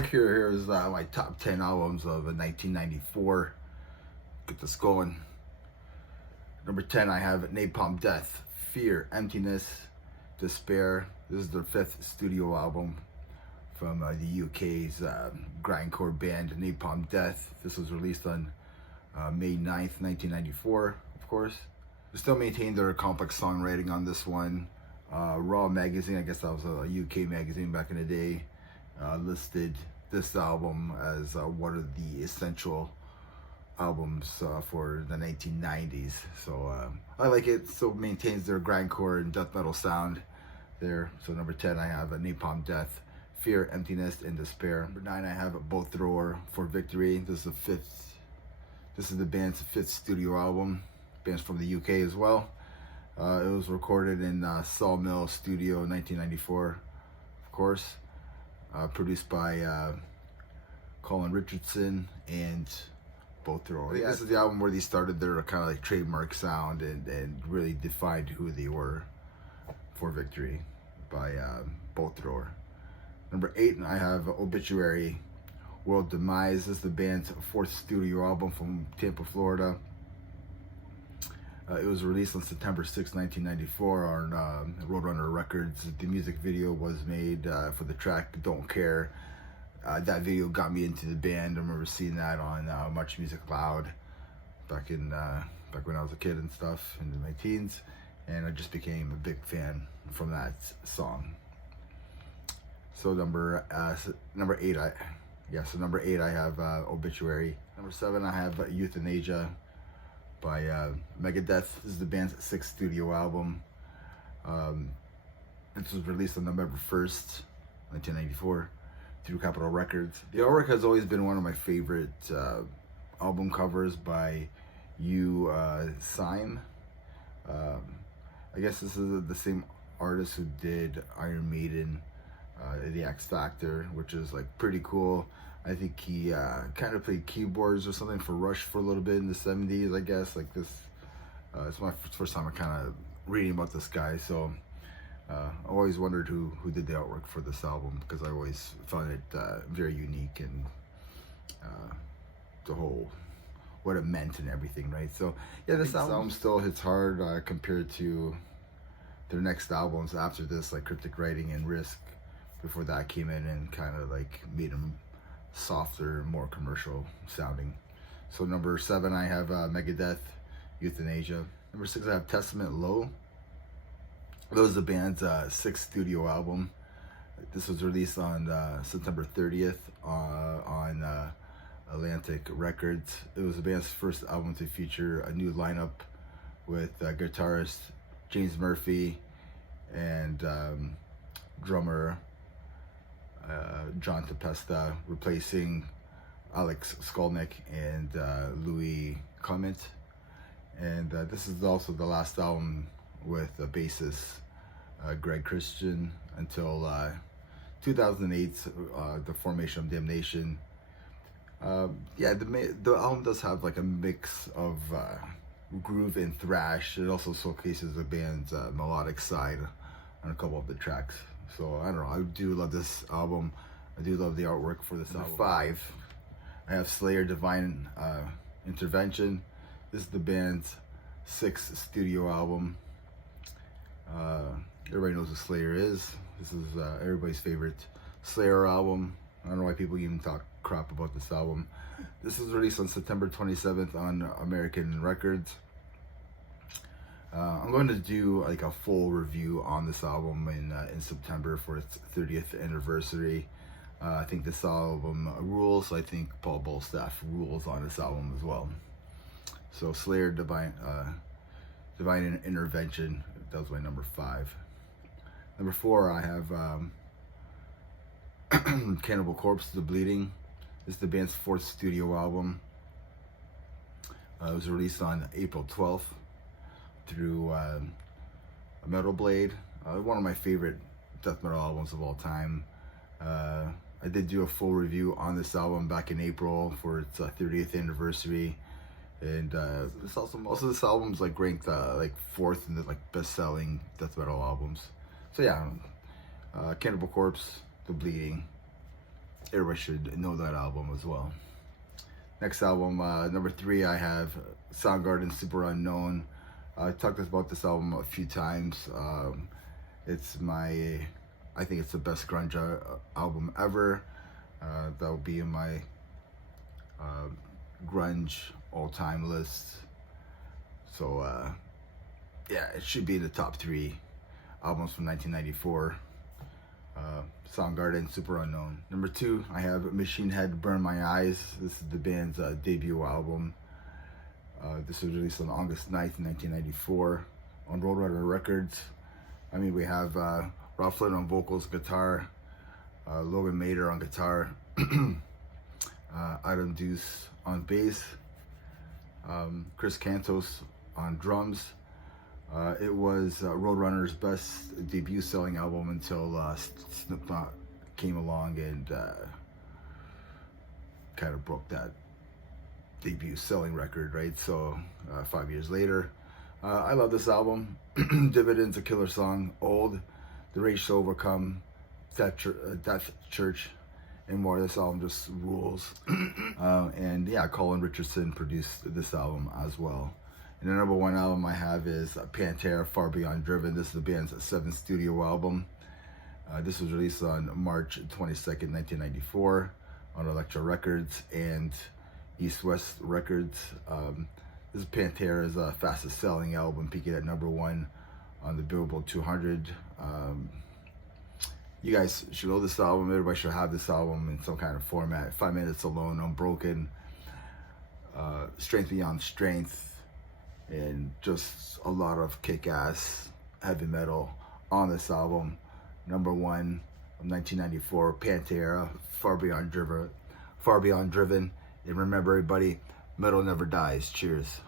mark here is my top 10 albums of 1994. Get this going. Number 10, I have Napalm Death, Fear, Emptiness, Despair. This is their 5th studio album from the UK's grindcore band Napalm Death. This was released on May 9th, 1994, of course. They still maintain their complex songwriting on this one. Raw magazine, I guess that was a UK magazine back in the day, listed this album as one of the essential albums for the 1990s. So I like it. Still maintains their grindcore and death metal sound there. So number 10, I have Napalm Death, Fear, Emptiness, and Despair. Number 9, I have Both Thrower for Victory. This is the band's 5th studio album. Band's from the UK as well. It was recorded in Sawmill Studio in 1994, of course. Produced by Colin Richardson and Both Thrower. Yeah, this is the album where they started their kind of like trademark sound and really defined who they were for Victory by Both Thrower. Number 8, I have Obituary, World Demise. This is the band's 4th studio album from Tampa, Florida. It was released on September 6, 1994 on Roadrunner Records. The music video was made for the track Don't Care. That video got me into the band. I remember seeing that on Much Music Loud back when I was a kid and stuff, in my teens. And I just became a big fan from that song. So number 8, I have Obituary. Number 7, I have Euthanasia by Megadeth. This is the band's 6th studio album. This was released on November 1st, 1994 through Capitol Records. The artwork has always been one of my favorite album covers by Yu Syme. I guess this is the same artist who did Iron Maiden, The X Factor, which is like pretty cool. I think he kind of played keyboards or something for Rush for a little bit in the 70s, I guess. Like this, it's my first time I kind of reading about this guy. So I always wondered who did the artwork for this album, because I always found it very unique, and the whole, what it meant and everything, right? So yeah, this album still hits hard compared to their next albums after this, like Cryptic Writing and Risk. Before that came in and kind of like made them softer, more commercial sounding. So number 7, I have Megadeth, Euthanasia. Number 6, I have Testament Low. That was the band's 6th studio album. This was released on September 30th on Atlantic Records. It was the band's first album to feature a new lineup with guitarist James Murphy and drummer John Tempesta, replacing Alex Skolnick and Louis Clement. And this is also the last album with bassist Greg Christian until 2008, the formation of Damnation. Yeah, the album does have like a mix of groove and thrash. It also showcases the band's melodic side on a couple of the tracks. So I don't know, I do love this album. I do love the artwork for this album. Number 5, I have Slayer, Divine Intervention. This is the band's 6th studio album. Everybody knows who Slayer is. This is everybody's favorite Slayer album. I don't know why people even talk crap about this album. This was released on September 27th on American Records. I'm going to do like a full review on this album in September for its 30th anniversary. I think this album rules. I think Paul Bolstaff rules on this album as well. So Slayer, Divine Intervention. That was my number 5. Number 4, I have Cannibal Corpse, The Bleeding. This is the band's 4th studio album. It was released on April 12th through Metal Blade. One of my favorite death metal albums of all time. I did do a full review on this album back in April for its 30th anniversary, and this also, most of this album's like ranked like 4th in the like best-selling death metal albums. So yeah, Cannibal Corpse, The Bleeding. everybody should know that album as well. Next album, number 3, I have Soundgarden, Super Unknown. I talked about this album a few times. I think it's the best grunge album ever. That will be in my grunge all-time list. So yeah, it should be in the top 3 albums from 1994. Soundgarden, Super Unknown. Number 2, I have Machine Head, Burn My Eyes. This is the band's debut album. This was released on August 9th, 1994 on Roadrunner Records. I mean, we have Rob Flynn on vocals, guitar, Logan Mader on guitar, Adam Deuce on bass, Chris Cantos on drums. It was Roadrunner's best debut selling album until Slipknot came along and kind of broke that debut selling record, right? So 5 years later, I love this album. Dividends, a killer song. Old, The Rage to Overcome, Death Church, and more. This album just rules. And yeah, Colin Richardson produced this album as well. And the number 1 album I have is Pantera, Far Beyond Driven. This is the band's 7th studio album. This was released on March 22nd, 1994 on Elektra Records and East West Records. This is Pantera's fastest selling album, peaking at number 1 on the Billboard 200. You guys should know this album. Everybody should have this album in some kind of format. 5 Minutes Alone, Unbroken, Strength Beyond Strength, and just a lot of kick-ass heavy metal on this album. Number 1 of 1994, Pantera, Far Beyond Driven. And remember, everybody, metal never dies. Cheers.